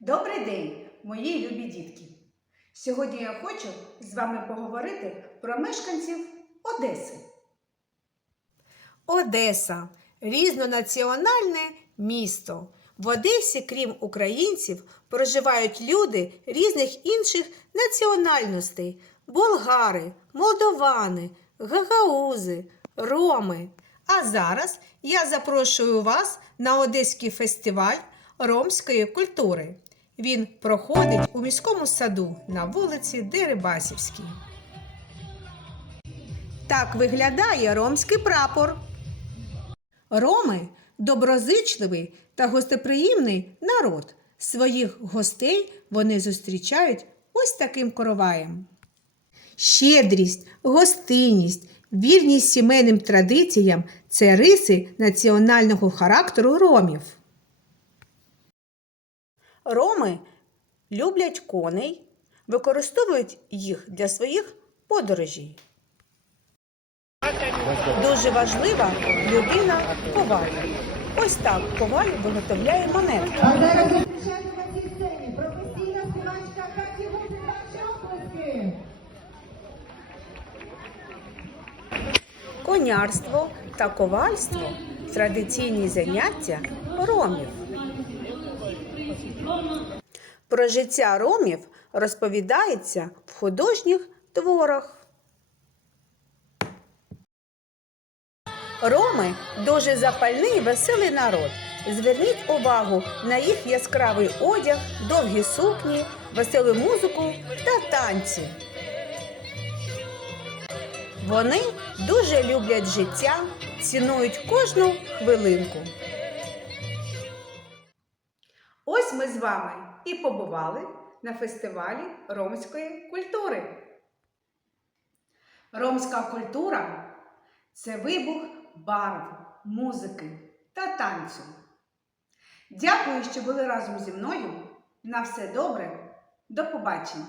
Добрий день, мої любі дітки! Сьогодні я хочу з вами поговорити про мешканців Одеси. Одеса різнонаціональне місто. В Одесі, крім українців, проживають люди різних інших національностей: болгари, молдовани, гагаузи, роми. А зараз я запрошую вас на Одеський фестиваль ромської культури. Він проходить у міському саду на вулиці Дерибасівській. Так виглядає ромський прапор. Роми доброзичливий та гостеприємний народ. Своїх гостей вони зустрічають ось таким короваєм. Щедрість, гостинність, вірність сімейним традиціям це риси національного характеру ромів. Роми люблять коней, використовують їх для своїх подорожей. Дуже важлива людина коваль. Ось так коваль виготовляє монетки. Конярство та ковальство традиційні заняття ромів. Про життя ромів розповідається в художніх творах. Роми дуже запальний і веселий народ. Зверніть увагу на їх яскравий одяг, довгі сукні, веселу музику та танці. Вони дуже люблять життя, цінують кожну хвилинку. Ось ми з вами і побували на фестивалі ромської культури. Ромська культура це вибух барв, музики та танцю. Дякую, що були разом зі мною. На все добре. До побачення!